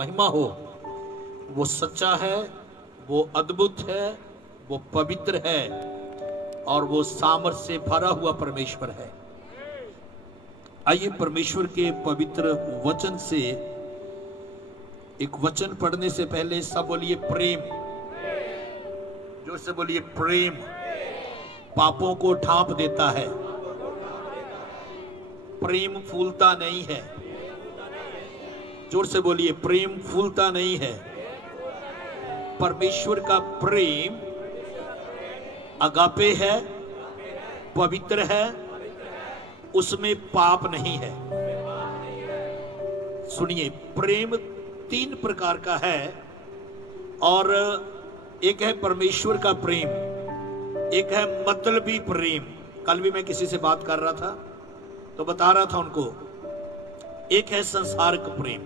महिमा हो। वो सच्चा है, वो अद्भुत है, वो पवित्र है और वो सामर्थ्य से भरा हुआ परमेश्वर है। आइए परमेश्वर के पवित्र वचन से एक वचन पढ़ने से पहले सब बोलिए प्रेम। जोर से बोलिए प्रेम पापों को ढांप देता है। प्रेम फूलता नहीं है। जोर से बोलिए प्रेम फूलता नहीं है। परमेश्वर का प्रेम अगापे है, पवित्र है, उसमें पाप नहीं है। सुनिए, प्रेम 3 प्रकार का है और एक है परमेश्वर का प्रेम, एक है मतलबी प्रेम। कल भी मैं किसी से बात कर रहा था तो बता रहा था उनको, एक है संसार का प्रेम।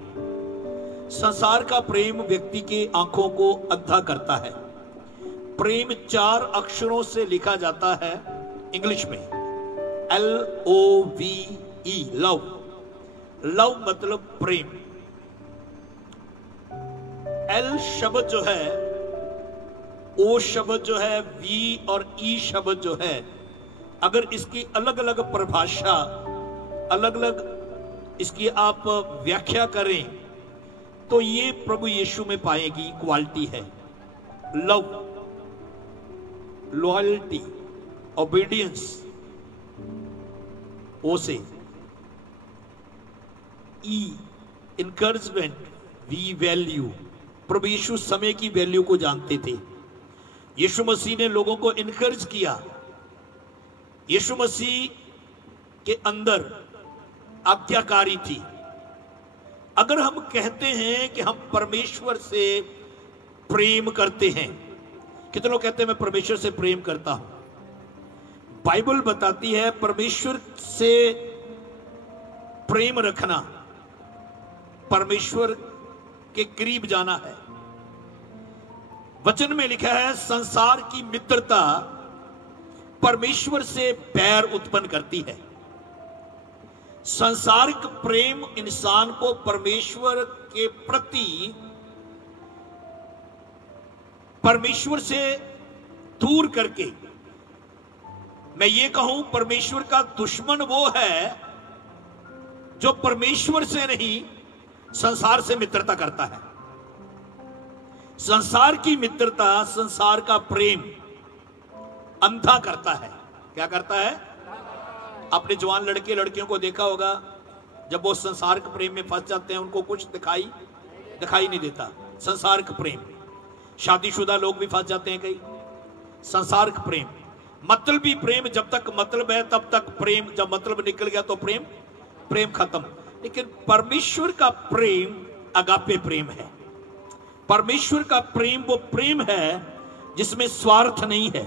संसार का प्रेम व्यक्ति के आंखों को अंधा करता है। प्रेम 4 अक्षरों से लिखा जाता है इंग्लिश में, LOVE, लव। लव मतलब प्रेम। L शब्द जो है, O शब्द जो है, V और E शब्द जो है, अगर इसकी अलग अलग परिभाषा, अलग अलग इसकी आप व्याख्या करें तो ये प्रभु यीशु में पाएगी क्वालिटी है। लव, लॉयल्टी, ओबीडियंस, ओ से ई इनकरेजमेंट, वी वैल्यू। प्रभु यीशु समय की वैल्यू को जानते थे। यीशु मसीह ने लोगों को इनकरेज किया। यीशु मसीह के अंदर आज्ञाकारी थी। अगर हम कहते हैं कि हम परमेश्वर से प्रेम करते हैं, कितने लोग कहते हैं मैं परमेश्वर से प्रेम करता हूं? बाइबल बताती है परमेश्वर से प्रेम रखना परमेश्वर के करीब जाना है। वचन में लिखा है संसार की मित्रता परमेश्वर से बैर उत्पन्न करती है। संसारिक प्रेम इंसान को परमेश्वर के प्रति, परमेश्वर से दूर करके, मैं ये कहूं परमेश्वर का दुश्मन वो है जो परमेश्वर से नहीं संसार से मित्रता करता है। संसार की मित्रता, संसार का प्रेम अंधा करता है। क्या करता है? अपने जवान लड़के लड़कियों को देखा होगा, जब वो संसारिक प्रेम में फंस जाते हैं उनको कुछ दिखाई नहीं देता। संसारिक प्रेम, शादीशुदा लोग भी फंस जाते हैं कई। संसारिक प्रेम, मतलबी प्रेम, जब तक मतलब है तब तक प्रेम, जब मतलब निकल गया तो प्रेम खत्म। लेकिन परमेश्वर का प्रेम अगापे प्रेम है। परमेश्वर का प्रेम वो प्रेम है जिसमें स्वार्थ नहीं है।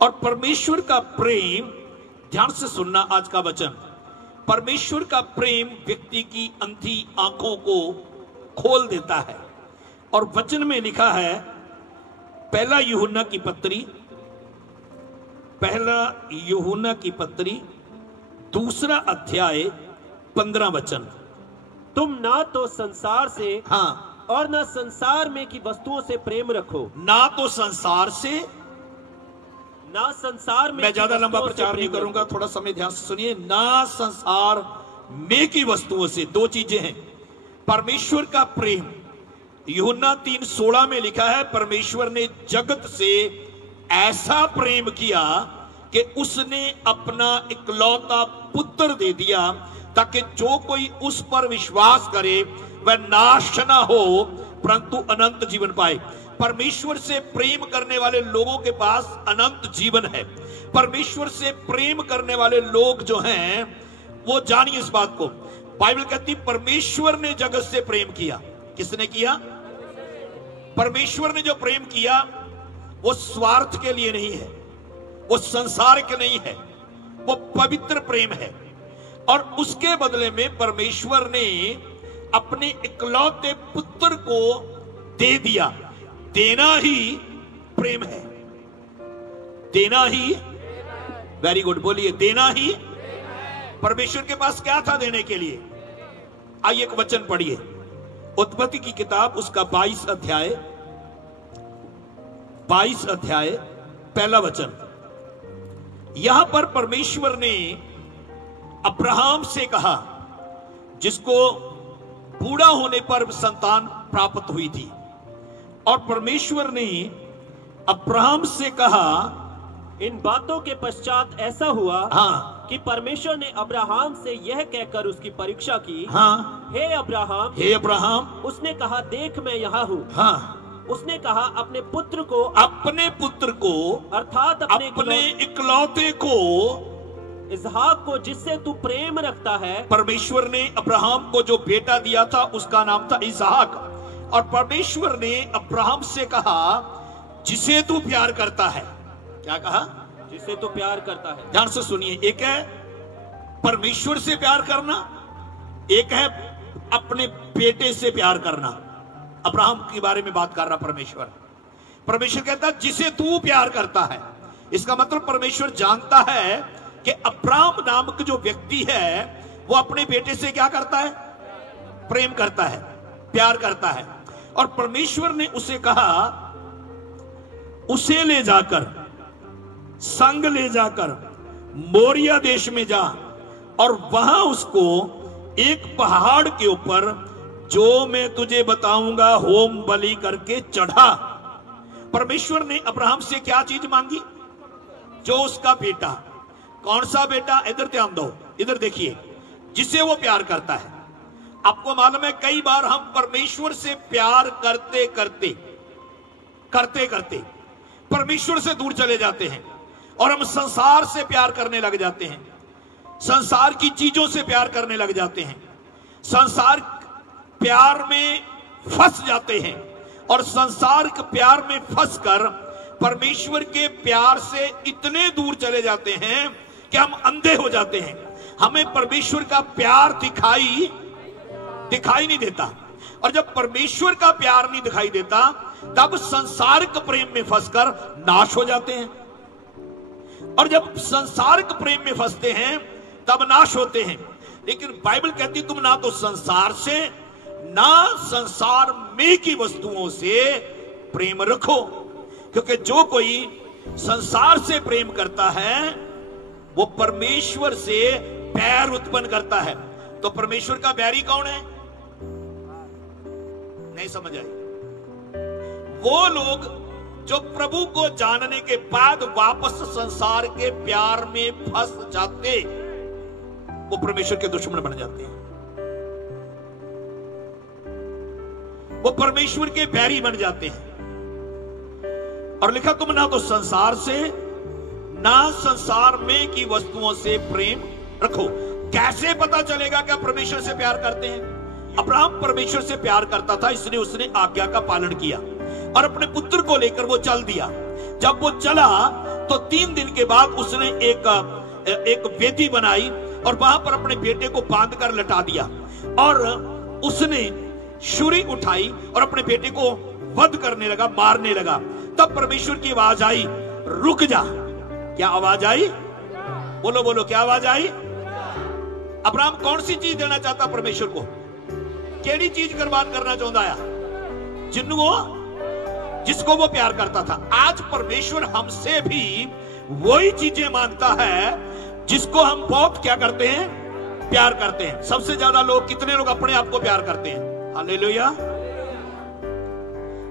और परमेश्वर का प्रेम, ध्यान से सुनना आज का वचन, परमेश्वर का प्रेम व्यक्ति की अंधी आंखों को खोल देता है। और वचन में लिखा है, पहला यूहन्ना की पत्री 2 अध्याय 15 वचन। तुम ना तो संसार से, हाँ, और ना संसार में की वस्तुओं से प्रेम रखो। ना तो संसार से, ना संसार में, मैं ज्यादा लंबा प्रचार नहीं करूंगा, थोड़ा समय ध्यान से सुनिए। ना संसार में की वस्तुओं से, 2 चीजें हैं। परमेश्वर का प्रेम, यूहन्ना 3:16 में लिखा है, परमेश्वर ने जगत से ऐसा प्रेम किया कि उसने अपना इकलौता पुत्र दे दिया, ताकि जो कोई उस पर विश्वास करे वह नाश न हो परंतु अनंत जीवन पाए। परमेश्वर से प्रेम करने वाले लोगों के पास अनंत जीवन है। परमेश्वर से प्रेम करने वाले लोग जो हैं, वो जानिए इस बात को, बाइबल कहती परमेश्वर ने जगत से प्रेम किया। किसने किया? परमेश्वर ने जो प्रेम किया वो स्वार्थ के लिए नहीं है, वो संसार के नहीं है, वो पवित्र प्रेम है। और उसके बदले में परमेश्वर ने अपने इकलौते पुत्र को दे दिया। देना ही प्रेम है। देना ही, वेरी गुड, बोलिए देना ही। परमेश्वर के पास क्या था देने के लिए? आइए एक वचन पढ़िए, उत्पत्ति की किताब उसका 22 अध्याय पहला वचन। यहां पर परमेश्वर ने अब्राहम से कहा, जिसको बूढ़ा होने पर संतान प्राप्त हुई थी, और परमेश्वर ने अब्राहम से कहा, इन बातों के पश्चात ऐसा हुआ हाँ, कि परमेश्वर ने अब्राहम से यह कहकर उसकी परीक्षा की, हाँ, हे अब्राहम, हे अब्राहम। उसने कहा, देख मैं यहाँ हूँ। हाँ, उसने कहा, अपने पुत्र को अर्थात अपने इकलौते को इसहाक को, जिससे तू प्रेम रखता है। परमेश्वर ने अब्राहम को जो बेटा दिया था उसका नाम था इसहाक, और परमेश्वर ने अब्राहम से कहा, जिसे तू प्यार करता है। क्या कहा? जिसे तू प्यार करता है। ध्यान से सुनिए, एक है परमेश्वर से प्यार करना, एक है अपने बेटे से प्यार करना। अब्राहम के बारे में बात कर रहा परमेश्वर कहता है जिसे तू प्यार करता है। इसका मतलब परमेश्वर जानता है कि अब्राहम नामक जो व्यक्ति है वो अपने बेटे से क्या करता है? प्रेम करता है, प्यार करता है। और परमेश्वर ने उसे कहा, उसे ले जाकर, संग ले जाकर मोरिया देश में जा, और वहां उसको एक पहाड़ के ऊपर, जो मैं तुझे बताऊंगा, होम बलि करके चढ़ा। परमेश्वर ने अब्राहम से क्या चीज मांगी? जो उसका बेटा। कौन सा बेटा? इधर ध्यान दो, इधर देखिए, जिसे वो प्यार करता है। आपको मालूम है कई बार हम परमेश्वर से प्यार करते करते परमेश्वर से दूर चले जाते हैं, और हम संसार से प्यार करने लग जाते हैं, संसार की चीजों से प्यार करने लग जाते हैं, संसार प्यार में फंस जाते हैं, और संसार के प्यार में फंसकर परमेश्वर के प्यार से इतने दूर चले जाते हैं कि हम अंधे हो जाते हैं। हमें परमेश्वर का प्यार दिखाई नहीं देता, और जब परमेश्वर का प्यार नहीं दिखाई देता तब संसारिक प्रेम में फंसकर नाश हो जाते हैं, और जब संसारिक प्रेम में फंसते हैं तब नाश होते हैं। लेकिन बाइबल कहती तुम ना तो संसार से ना संसार में की वस्तुओं से प्रेम रखो, क्योंकि जो कोई संसार से प्रेम करता है वो परमेश्वर से बैर उत्पन्न करता है। तो परमेश्वर का बैरी कौन है? नहीं समझ आई? वो लोग जो प्रभु को जानने के बाद वापस संसार के प्यार में फंस जाते, वो परमेश्वर के दुश्मन बन जाते हैं, वो परमेश्वर के बैरी बन जाते हैं। और लिखा तुम ना तो संसार से ना संसार में की वस्तुओं से प्रेम रखो। कैसे पता चलेगा कि आप परमेश्वर से प्यार करते हैं? अब्राहम परमेश्वर से प्यार करता था, इसलिए उसने आज्ञा का पालन किया और अपने पुत्र को लेकर वो चल दिया। जब वो चला तो 3 दिन के बाद उसने एक वेदी बनाई और वहां पर अपने बेटे को बांध कर लटा दिया, और उसने छुरी उठाई और अपने बेटे को वध करने लगा, मारने लगा। तब परमेश्वर की आवाज आई, रुक जा। क्या आवाज आई? बोलो बोलो, क्या आवाज आई? अब्राहम कौन सी चीज देना चाहता परमेश्वर को? केड़ी चीज कुर्बान करना चाहता है? जिन्नू वो, जिसको वो प्यार करता था। आज परमेश्वर हमसे भी वही चीजें मांगता है जिसको हम बहुत क्या करते हैं? प्यार करते हैं। सबसे ज्यादा लोग, कितने लोग अपने आप को प्यार करते हैं? हालेलुया।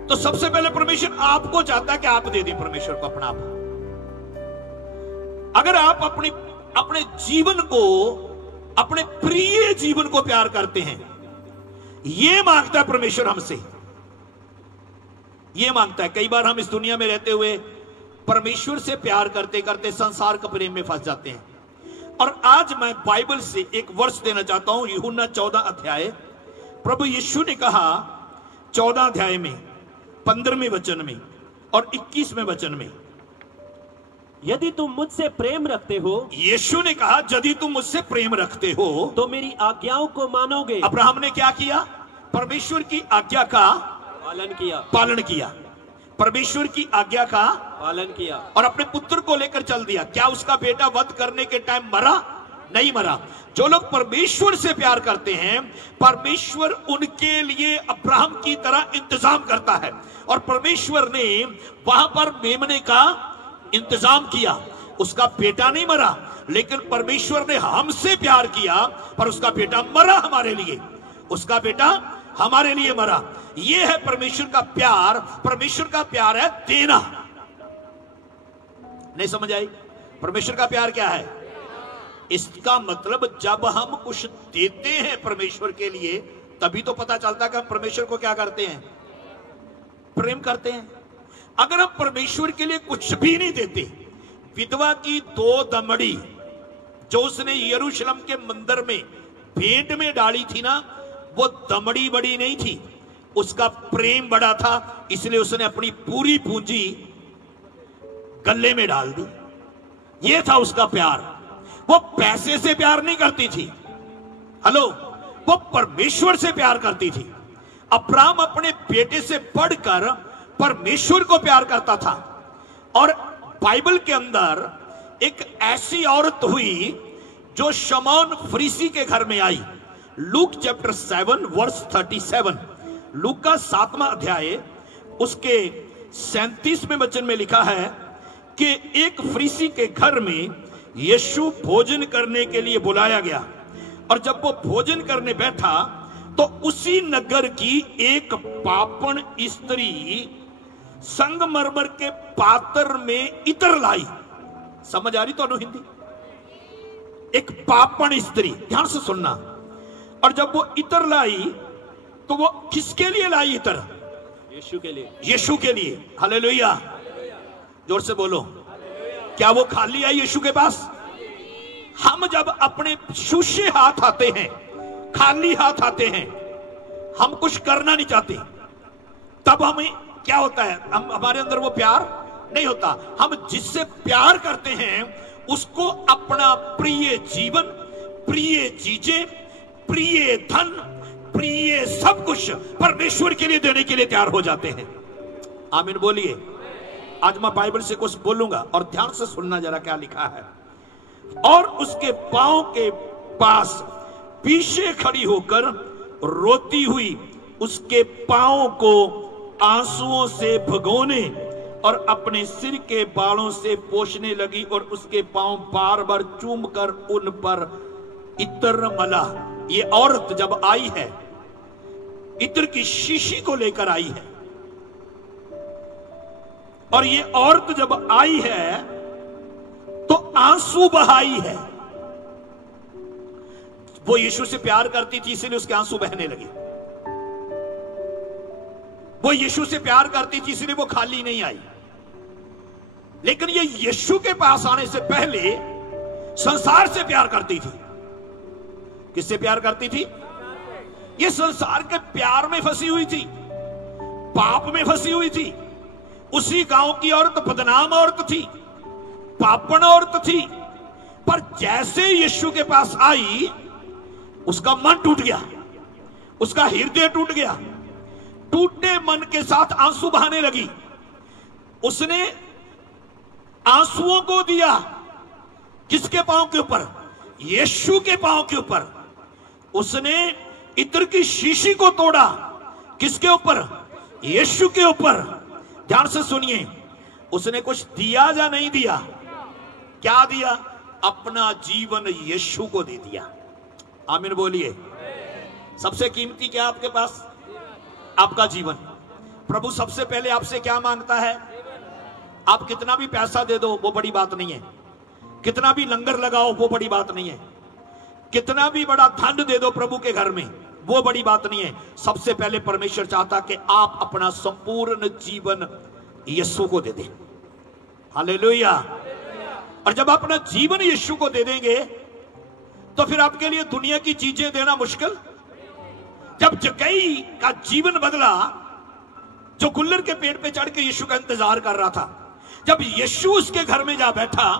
तो सबसे पहले परमेश्वर आपको चाहता है कि आप दे दें परमेश्वर को अपना आप। अगर आप अपने जीवन को, अपने प्रिय जीवन को प्यार करते हैं, यह मांगता है परमेश्वर हमसे, यह मांगता है। कई बार हम इस दुनिया में रहते हुए परमेश्वर से प्यार करते करते संसार के प्रेम में फंस जाते हैं। और आज मैं बाइबल से एक वर्ष देना चाहता हूं, यूहन्ना 14 अध्याय। प्रभु यीशु ने कहा 14 अध्याय में 15वें वचन में और 21वें वचन में, यदि तुम मुझसे प्रेम रखते हो, यीशु ने कहा यदि तुम मुझसे प्रेम रखते हो तो मेरी आज्ञाओं को मानोगे। अब्राहम ने क्या किया? परमेश्वर की आज्ञा का पालन किया, परमेश्वर की आज्ञा का पालन किया और अपने पुत्र को लेकर चल दिया। क्या उसका बेटा वध करने के टाइम मरा? नहीं मरा। जो लोग परमेश्वर से प्यार करते हैं, परमेश्वर उनके लिए अब्राहम की तरह इंतजाम करता है, और परमेश्वर ने वहां पर मेमने का इंतजाम किया। उसका बेटा नहीं मरा, लेकिन परमेश्वर ने हमसे प्यार किया, पर उसका बेटा मरा हमारे लिए, उसका बेटा हमारे लिए मरा। यह है परमेश्वर का प्यार। परमेश्वर का प्यार है देना। नहीं समझ आई? परमेश्वर का प्यार क्या है? इसका मतलब जब हम कुछ देते हैं परमेश्वर के लिए, तभी तो पता चलता है कि हम परमेश्वर को क्या करते हैं, प्रेम करते हैं। अगर हम परमेश्वर के लिए कुछ भी नहीं देते, विधवा की 2 दमड़ी जो उसने यरूशलेम के मंदिर में भेंट में डाली थी ना, वो दमड़ी बड़ी नहीं थी, उसका प्रेम बड़ा था, इसलिए उसने अपनी पूरी पूंजी गले में डाल दी। ये था उसका प्यार। वो पैसे से प्यार नहीं करती थी, हेलो, वो परमेश्वर से प्यार करती थी। अब्राहम अपने बेटे से बढ़कर परमेश्वर को प्यार करता था। और बाइबल के अंदर एक ऐसी औरत हुई जो शमौन फरीसी के घर में आई। लूक चैप्टर 7 वर्स 37, लूक का 7वां अध्याय उसके 37वें वचन में लिखा है कि एक फरीसी के घर में यीशु भोजन करने के लिए बुलाया गया, और जब वो भोजन करने बैठा तो उसी नगर की एक पापण स्त्री संगमरमर के पात्र में इत्र लाई। समझ आ रही तो हिंदी? एक पापण स्त्री, ध्यान से सुनना। और जब वो इत्र लाई तो वो किसके लिए लाई इत्र? यीशु के लिए। यीशु के लिए। हालेलुया, जोर से बोलो। क्या वो खाली आई यीशु के पास? हम जब अपने शूशे हाथ आते हैं, खाली हाथ आते हैं, हम कुछ करना नहीं चाहते, तब हमें क्या होता है? हमारे अंदर वो प्यार नहीं होता। हम जिससे प्यार करते हैं उसको अपना प्रिय जीवन, प्रिय चीजें, प्रिय धन, प्रिय सब कुछ परमेश्वर के लिए देने के लिए तैयार हो जाते हैं। आमीन बोलिए। आज मैं बाइबल से कुछ बोलूंगा और ध्यान से सुनना जरा क्या लिखा है। और उसके पांव के पास पीछे खड़ी होकर रोती हुई उसके पांव को आंसुओं से भिगोने और अपने सिर के बालों से पोंछने लगी, और उसके पांव बार बार चूमकर उन पर इत्र मला। ये औरत जब आई है, इत्र की शीशी को लेकर आई है, और ये औरत जब आई है तो आंसू बहाई है। वो यीशु से प्यार करती थी, इसलिए उसके आंसू बहने लगे। वो यीशु से प्यार करती थी, इसलिए वो खाली नहीं आई। लेकिन ये यीशु के पास आने से पहले संसार से प्यार करती थी। किससे प्यार करती थी? ये संसार के प्यार में फंसी हुई थी, पाप में फंसी हुई थी। उसी गांव की औरत बदनाम औरत थी, पापण औरत थी, पर जैसे यीशु के पास आई उसका मन टूट गया, उसका हृदय टूट गया। टूटे मन के साथ आंसू बहाने लगी। उसने आंसुओं को दिया किसके पांव के ऊपर? यीशु के पांव के ऊपर। उसने इत्र की शीशी को तोड़ा किसके ऊपर? यीशु के ऊपर। ध्यान से सुनिए, उसने कुछ दिया या नहीं दिया? क्या दिया? अपना जीवन यीशु को दे दिया। आमीन बोलिए। सबसे कीमती क्या आपके पास? आपका जीवन। प्रभु सबसे पहले आपसे क्या मांगता है? आप कितना भी पैसा दे दो वो बड़ी बात नहीं है, कितना भी लंगर लगाओ वो बड़ी बात नहीं है, कितना भी बड़ा धन दे दो प्रभु के घर में वो बड़ी बात नहीं है। सबसे पहले परमेश्वर चाहता कि आप अपना संपूर्ण जीवन यीशु को दे दें। हालेलुया। और जब अपना जीवन यीशु को दे देंगे तो फिर आपके लिए दुनिया की चीजें देना मुश्किल। जब जक्कई का जीवन बदला, जो गुल्लर के पेड़ पे चढ़ के यीशु का इंतजार कर रहा था, जब यीशु उसके घर में जा बैठा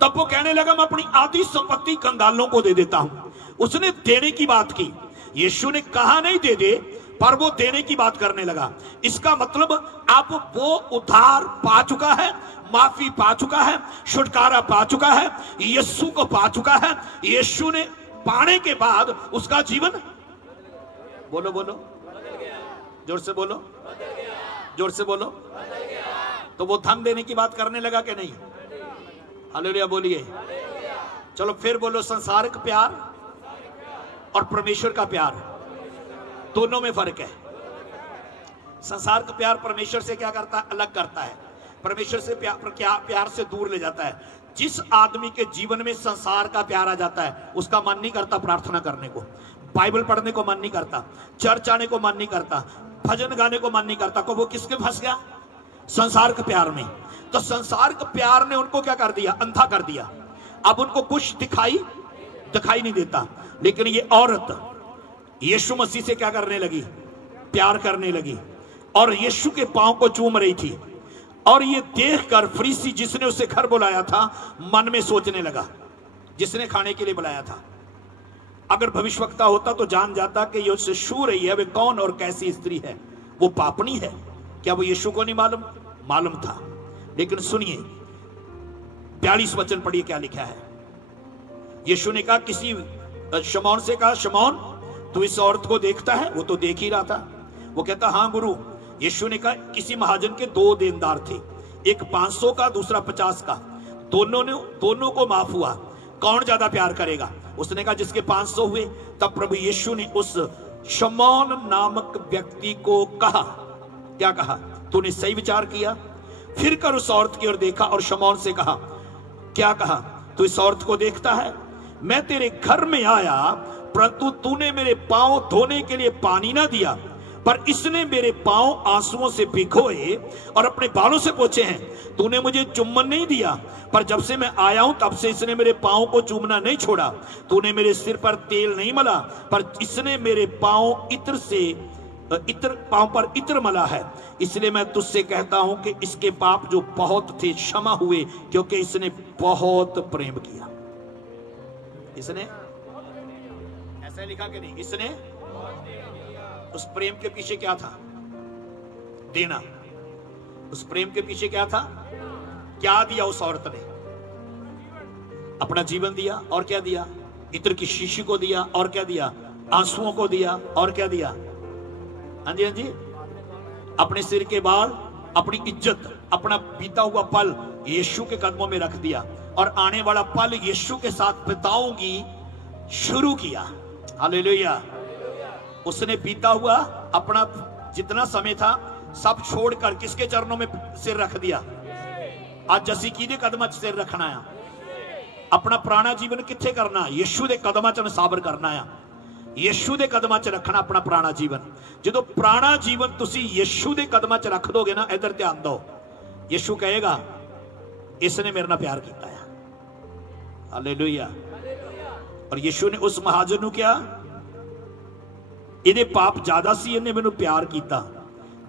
तब वो कहने लगा मैं अपनी आधी संपत्ति कंगालों को दे देता हूं। उसने देने की बात की। यीशु ने कहा नहीं दे दे, पर वो देने की बात करने लगा। इसका मतलब आप वो उधार पा चुका है, माफी पा चुका है, छुटकारा पा चुका है, यीशु को पा चुका है। यीशु ने पाने के बाद उसका जीवन, बोलो बोलो, जोर से बोलो, जोर से बोलो, तो वो धन देने की बात करने लगा कि नहीं? हालेलुया बोलिए। चलो फिर बोलो, संसारिक प्यार और परमेश्वर का प्यार, दोनों में फर्क है। संसार का प्यार परमेश्वर से क्या करता है? अलग करता है, परमेश्वर से प्यार से दूर ले जाता है। जिस आदमी के जीवन में संसार का प्यार आ जाता है, उसका मन नहीं करता प्रार्थना करने को, बाइबल पढ़ने को मन नहीं करता, चर्च आने को मन नहीं करता, भजन गाने को मन नहीं करता। को वो किसके फंस गया? संसार के प्यार में। तो संसार के प्यार ने उनको क्या कर दिया? अंधा कर दिया। अब उनको कुछ दिखाई नहीं देता। लेकिन ये औरत यीशु मसीह से क्या करने लगी? प्यार करने लगी, और यीशु के पांव को चूम रही थी। और ये देखकर फरीसी जिसने उसे घर बुलाया था, मन में सोचने लगा, जिसने खाने के लिए बुलाया था, अगर भविष्यवक्ता होता तो जान जाता कि ये उससे छू रही है, वे कौन और कैसी स्त्री है, वो पापनी है। क्या वो यीशु को नहीं मालूम? मालूम था। लेकिन सुनिए 42 वचन पढ़िए, क्या लिखा है। यीशु ने कहा, किसी शमौन से कहा, शमौन तू इस औरत को देखता है? वो तो देख ही रहा था। वो कहता, हाँ गुरु। यीशु ने कहा, किसी महाजन के 2 देनदार थे, एक 500 का, दूसरा 50 का। दोनों को माफ हुआ, कौन ज्यादा प्यार करेगा? उसने कहा, जिसके 500 हुए। तब प्रभु यीशु ने उस शमौन नामक व्यक्ति को कहा, क्या कहा? तूने सही विचार किया। फिर कर उस औरत की ओर देखा और शमौन से कहा, क्या कहा? तू इस औरत को देखता है? मैं तेरे घर में आया, परंतु तूने मेरे पांव धोने के लिए पानी ना दिया, पर इसने मेरे पांव आंसुओं से भिगोए और अपने बालों से पोंछे हैं। तूने मुझे चुम्बन नहीं दिया, पर जब से मैं आया हूं तब से इसने मेरे पांव को चूमना नहीं छोड़ा। तूने मेरे सिर पर तेल नहीं मला, पर इसने मेरे पांव पर इत्र मला है। इसलिए मैं तुझसे कहता हूं कि इसके पाप जो बहुत थे क्षमा हुए, क्योंकि इसने बहुत प्रेम किया। इसने ऐसा लिखा कि नहीं? इसने, उस प्रेम के पीछे क्या था? देना। उस प्रेम के पीछे क्या था? क्या दिया उस औरत ने? अपना जीवन दिया। और क्या दिया? इत्र की शीशी को दिया। और क्या दिया? आंसुओं को दिया। और क्या दिया? हाँ जी, हाँ जी, अपने सिर के बाल, अपनी इज्जत, अपना बीता हुआ पल यीशु के कदमों में रख दिया, और आने वाला पल यीशु के साथ बिताऊंगी शुरू किया। हालेलुया। उसने बीता हुआ अपना जितना समय था सब छोड़कर किसके चरणों में सिर रख दिया? आज जसी किदे कदम च सिर रखना है? अपना पुराना जीवन किथे करना? यीशु दे कदमां च नसाबर करना है। यीशु दे कदमां च रखना अपना पुराना जीवन। जो पुराना जीवन तुसी यीशु दे कदमां च रख दोगे ना, इधर ध्यान दो, यीशु कहेगा इसने मेरे नाल प्यार किया है। हालेलुया। और यीशु ने उस महाजन नूं क्या? ਇਹਦੇ पाप ज्यादा सी, ਇਹਨੇ ਮੈਨੂੰ प्यार किया।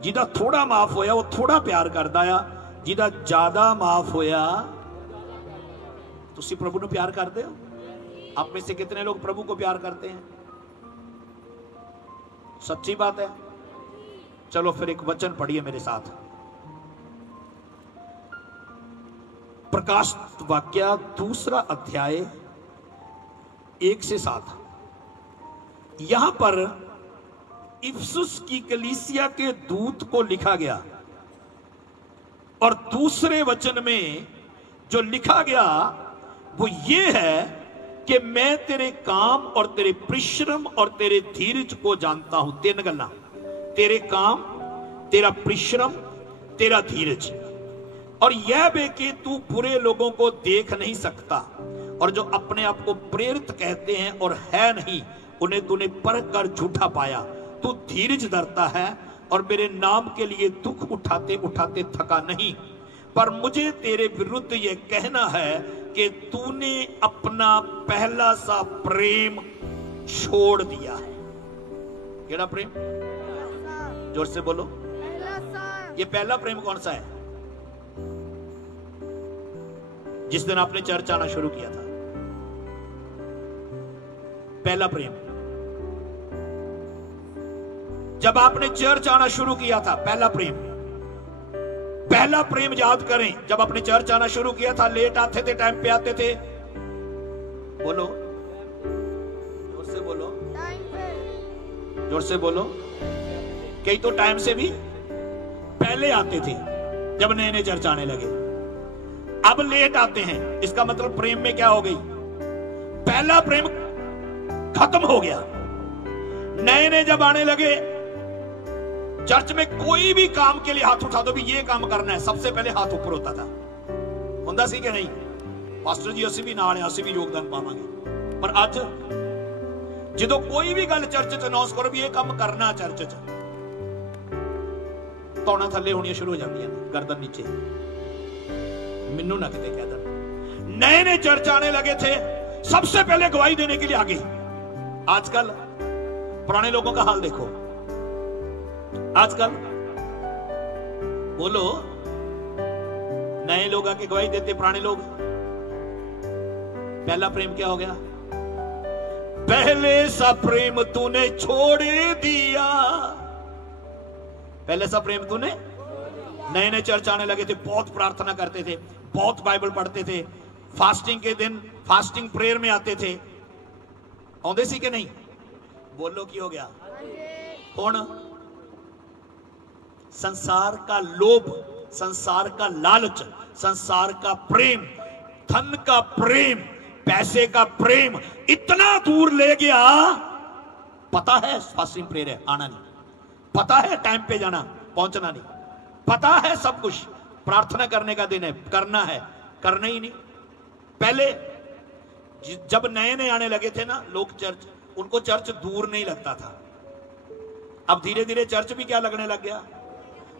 जिहदा थोड़ा माफ होया वो थोड़ा प्यार करदा आ, जिहदा ज्यादा माफ होया। तुसी प्रभु नूं प्यार करदे हो? आप में से कितने लोग प्रभु को प्यार करते हैं? सच्ची बात है। चलो फिर एक वचन पढ़िए मेरे साथ, प्रकाश वाक्य 2 अध्याय 1 से 7। यहां पर इफिसुस की कलीसिया के दूत को लिखा गया, और दूसरे वचन में जो लिखा गया वो ये है कि मैं तेरे काम और तेरे परिश्रम और तेरे धीरज को जानता हूं। 3 गल्लां, तेरे काम, तेरा परिश्रम, तेरा धीरज, और यह भी कि तू बुरे लोगों को देख नहीं सकता, और जो अपने आप को प्रेरित कहते हैं और है नहीं, उन्हें तूने परख कर झूठा पाया। तू धीरज धरता है और मेरे नाम के लिए दुख उठाते उठाते थका नहीं। पर मुझे तेरे विरुद्ध यह कहना है कि तूने अपना पहला सा प्रेम छोड़ दिया है। केड़ा प्रेम? जोर से बोलो। ये पहला प्रेम कौन सा है? जिस दिन आपने चर्च आना शुरू किया था, पहला प्रेम। जब आपने चर्च आना शुरू किया था, पहला प्रेम। पहला प्रेम याद करें, जब अपने चर्च आना शुरू किया था, लेट आते थे, टाइम पे आते थे? बोलो, जोर से बोलो, जोर से बोलो। कई तो टाइम से भी पहले आते थे जब नए नए चर्च आने लगे। अब लेट आते हैं, इसका मतलब प्रेम में क्या हो गई? पहला प्रेम खत्म हो गया। नए नए जब आने लगे, चर्च में कोई भी काम के लिए हाथ उठा दो, भी ये काम करना है, सबसे पहले हाथ ऊपर होता था। हुंदा सी कि नहीं? पास्टर जी असि भी नाल हैं, असि भी योगदान पावांगे। पर अज जो कोई भी गल चर्च च अनाउंस करो भी ये काम करना चर्च च, तौणा थल्ले होनी शुरू हो जाती है, गर्दन नीचे। मैनू ना किते कह देना। नए नए चर्च आने लगे थे, सबसे पहले गवाही देने के लिए आगे। आजकल पुराने लोगों का हाल देखो। आजकल बोलो, नए लोग आके गवाही देते, पुराने लोग। पहला प्रेम क्या हो गया? पहले सा प्रेम तूने छोड़ दिया। पहले सा प्रेम तूने। नए नए चर्च आने लगे थे, बहुत प्रार्थना करते थे, बहुत बाइबल पढ़ते थे, फास्टिंग के दिन फास्टिंग प्रेयर में आते थे। आउंदे सी कि नहीं? बोलो की हो गया? हुण संसार का लोभ, संसार का लालच, संसार का प्रेम, धन का प्रेम, पैसे का प्रेम इतना दूर ले गया। पता है फास्टिंग प्रेयर है, आना नहीं। पता है टाइम पे जाना, पहुंचना नहीं। पता है सब कुछ, प्रार्थना करने का दिन है, करना है, करना ही नहीं। पहले जब नए नए आने लगे थे ना लोग चर्च, उनको चर्च दूर नहीं लगता था। अब धीरे धीरे चर्च भी क्या लगने लग गया?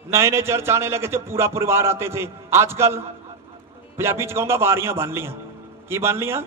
नए नए चर्च आने लगे थे, पूरा परिवार आते थे। आजकल पंजाबी च कहूंगा वारियां बन लिया। की बन लिया?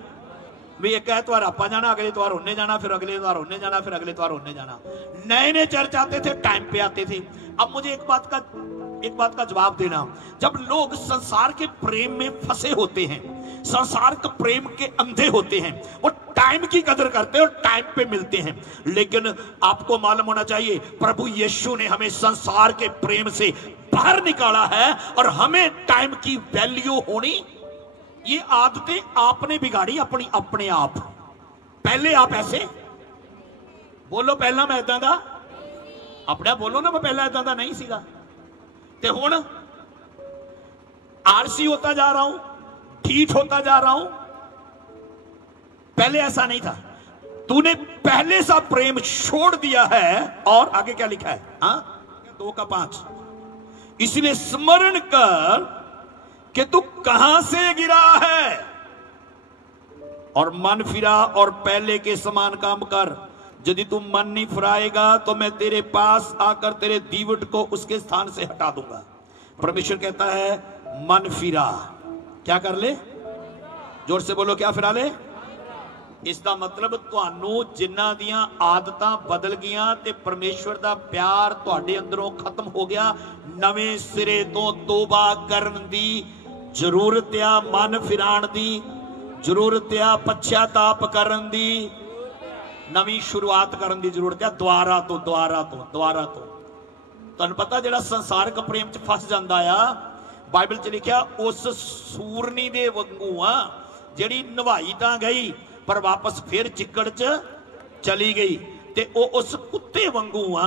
भी एक एतवार आपा जाना, अगले एतवार उन्हें जाना, फिर अगले एतवार उन्हें जाना, फिर अगले एतवार उन्हें जाना। नए नए चर्च आते थे, टाइम पे आते थे। अब मुझे एक बात का जवाब देना, जब लोग संसार के प्रेम में फंसे होते हैं, संसार के प्रेम के अंधे होते हैं, वो टाइम की कदर करते हैं और टाइम पे मिलते हैं। लेकिन आपको मालूम होना चाहिए, प्रभु यीशु ने हमें संसार के प्रेम से बाहर निकाला है और हमें टाइम की वैल्यू होनी। ये आदतें आपने बिगाड़ी अपनी, अपने आप। पहले आप ऐसे बोलो, पहला मैं इदां दा, अपना बोलो ना, मैं पहला इदां दा नहीं सीगा, ते हुण आरसी होता जा रहा हूं, ठीक होता जा रहा हूं। पहले ऐसा नहीं था। तूने पहले सा प्रेम छोड़ दिया है। और आगे क्या लिखा है? 2:5, इसलिए स्मरण कर कि तू कहां से गिरा है और मन फिरा और पहले के समान काम कर। यदि तू मन नहीं फिराएगा तो मैं तेरे पास आकर तेरे दीवट को उसके स्थान से हटा दूंगा। परमेश्वर कहता है मन फिरा, क्या कर ले? जोर से बोलो, क्या फिरा ले? इसका मतलब ਤੁਹਾਨੂੰ ਜਿਨ੍ਹਾਂ ਦੀਆਂ ਆਦਤਾਂ ਬਦਲ ਗਈਆਂ ਤੇ ਪਰਮੇਸ਼ਵਰ ਦਾ ਪਿਆਰ ਤੁਹਾਡੇ ਅੰਦਰੋਂ ਖਤਮ ਹੋ ਗਿਆ, ਨਵੇਂ ਸਿਰੇ ਤੋਂ ਤੋਬਾ ਕਰਨ ਦੀ ਜ਼ਰੂਰਤ ਆ, ਮਨ ਫਿਰਾਣ ਦੀ ਜ਼ਰੂਰਤ ਆ, ਪਛਤਾਪ ਕਰਨ ਦੀ, ਨਵੀਂ ਸ਼ੁਰੂਆਤ ਕਰਨ ਦੀ ਜ਼ਰੂਰਤ ਆ, ਦੁਆਰਾ ਤੋਂ। ਤੁਹਾਨੂੰ ਪਤਾ ਜਿਹੜਾ ਸੰਸਾਰਿਕ ਪ੍ਰੇਮ 'ਚ ਫਸ ਜਾਂਦਾ ਆ, ਬਾਈਬਲ 'ਚ ਲਿਖਿਆ ਉਸ ਸੂਰਨੀ ਦੇ ਵਾਂਗੂ ਆ ਜਿਹੜੀ ਨਵਾਈ ਤਾਂ ਗਈ पर वापस फिर चिकड़ च चली गई। ते उस कुत्ते वांगू आ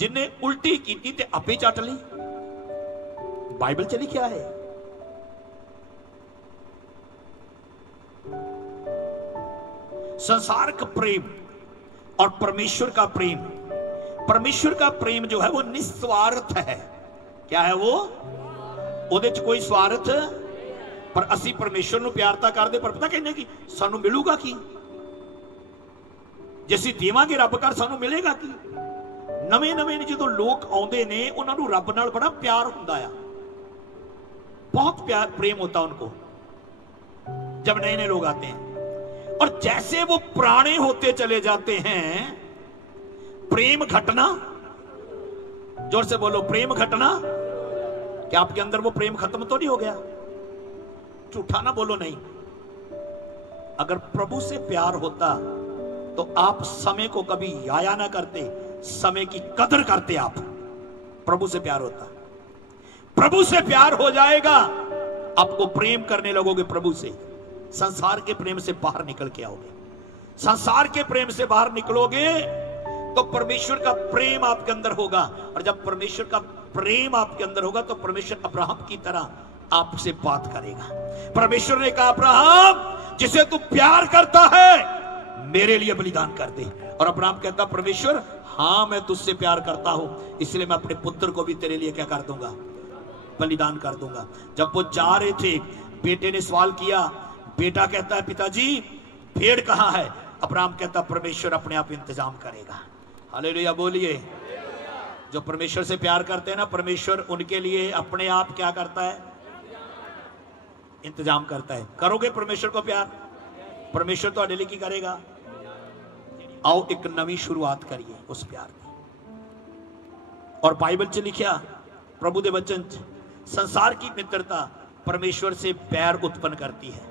जिन्हें उल्टी की ते आपे चट ली। बाइबल च लिखा है। संसार का प्रेम और परमेश्वर का प्रेम, परमेश्वर का प्रेम जो है वो निस्वार्थ है। क्या है वो? ਉਹਦੇ ਚ कोई स्वार्थ, पर असी परमेश्वर ਨੂੰ प्यार ਤਾਂ ਕਰਦੇ, पर पता कहने की सानू मिलूगा की? जे असी देवांगे रब घर सानू मिलेगा की? नवे नवे जो लोग आउंदे ने उन्हां नू रब नाल बड़ा प्यार हुंदा आ, बहुत प्यार प्रेम होता उनको जब नए नए लोग आते हैं। और जैसे वो पुराने होते चले जाते हैं, प्रेम घटना, जोर से बोलो प्रेम घटना। क्या आपके अंदर वो प्रेम खत्म तो नहीं हो गया? झूठा ना बोलो नहीं। अगर प्रभु से प्यार होता तो आप समय को कभी याया ना करते, समय की कदर करते। आप प्रभु से प्यार होता, प्रभु से प्यार हो जाएगा, आपको प्रेम करने लगोगे प्रभु से, संसार के प्रेम से बाहर निकल के आओगे। संसार के प्रेम से बाहर निकलोगे तो परमेश्वर का प्रेम आपके अंदर होगा, और जब परमेश्वर का प्रेम आपके अंदर होगा तो परमेश्वर अब्राहम की तरह आपसे बात करेगा। परमेश्वर ने कहा, अब्राहम जिसे तू प्यार करता है मेरे लिए बलिदान कर दे। और अब्राहम कहता, परमेश्वर हाँ मैं तुझसे प्यार करता हूं, इसलिए मैं अपने पुत्र को भी तेरे लिए क्या कर दूंगा, बलिदान कर दूंगा। जब वो जा रहे थे, बेटे ने सवाल किया, बेटा कहता है पिताजी भेड़ कहां है? अब्राहम कहता, परमेश्वर अपने आप इंतजाम करेगा। हालेलुया बोलिए। जो परमेश्वर से प्यार करते हैं ना, परमेश्वर उनके लिए अपने आप क्या करता है, इंतजाम करता है। करोगे परमेश्वर को प्यार, परमेश्वर तो अडेली की करेगा। आओ एक नवी शुरुआत करिए उस प्यार की। और बाइबल च लिखा, प्रभु दे वचन च, संसार की मित्रता परमेश्वर से बैर उत्पन्न करती है।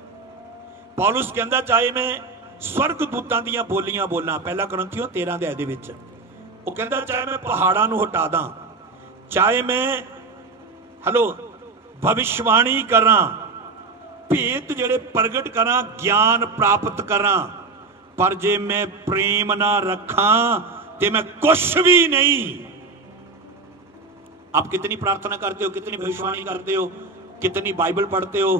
पौलुस कहंदा, चाहे मैं स्वर्ग दूतां दियां बोलियां बोलना, पहला कुरिन्थियों 13 अध्याय दे विच वो कहंदा, चाहे मैं पहाड़ां नूं हटा दा, चाहे मैं भविष्यवाणी करा, भेत जेड़े प्रगट करा, ज्ञान प्राप्त करा, पर जे मैं प्रेम ना रखा ते मैं कुछ भी नहीं। आप कितनी प्रार्थना करते हो, कितनी भविष्यवाणी करते हो, कितनी बाइबल पढ़ते हो,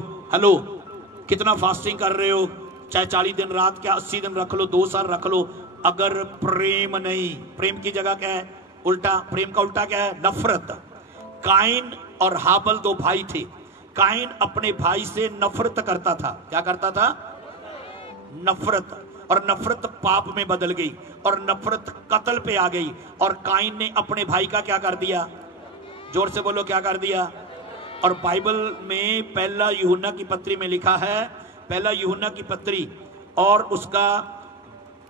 कितना फास्टिंग कर रहे हो, चाहे 40 दिन रात क्या 80 दिन रख लो, 2 साल रख लो, अगर प्रेम नहीं, प्रेम की जगह क्या है, उल्टा, प्रेम का उल्टा क्या है, नफरत। काइन और हाबल 2 भाई थे। काइन अपने भाई से नफरत करता था। क्या करता था? नफरत। और नफरत पाप में बदल गई, और नफरत कत्ल पे आ गई, और काइन ने अपने भाई का क्या कर दिया? जोर से बोलो, क्या कर दिया? और बाइबल में पहला यूहन्ना की पत्री में लिखा है, पहला यूहन्ना की पत्री और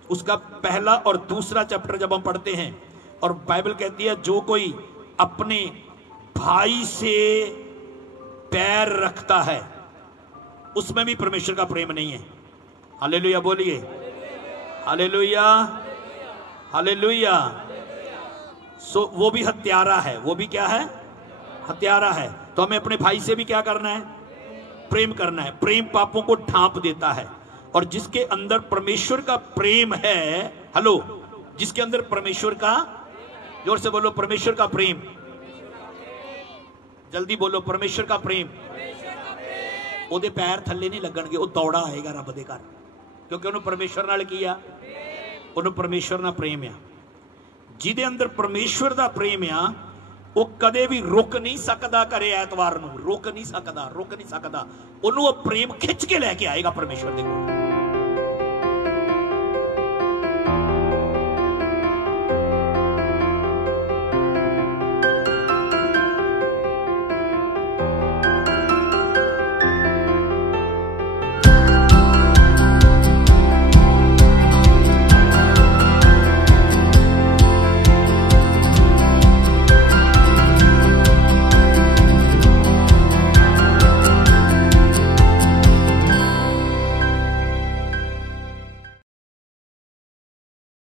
उसका पहला और दूसरा चैप्टर जब हम पढ़ते हैं, और बाइबल कहती है जो कोई अपने भाई से पैर रखता है उसमें भी परमेश्वर का प्रेम नहीं है। हालेलुया बोलिए, हालेलुया, हालेलुया। सो वो भी हत्यारा है। वो भी क्या है? हत्यारा है। तो हमें अपने भाई से भी क्या करना है? प्रेम करना है। प्रेम पापों को ढांप देता है, और जिसके अंदर परमेश्वर का प्रेम है, जिसके अंदर परमेश्वर का, जोर से बोलो, परमेश्वर का प्रेम, जल्दी बोलो, परमेश्वर का प्रेम, ओदे पैर थल्ले नहीं लगणगे, वो दौड़ा आएगा रब दे घर, क्योंकि उन्होंने परमेश्वर नाल किया, उन्होंने परमेश्वर नाल प्रेम आ। जिहदे अंदर परमेश्वर दा प्रेम आ, वो कदे भी रुक नहीं सकदा, घरे ऐतवार नूं रुक नहीं सकदा, उन्होंने प्रेम खिंच के लैके आएगा परमेश्वर दे कोल।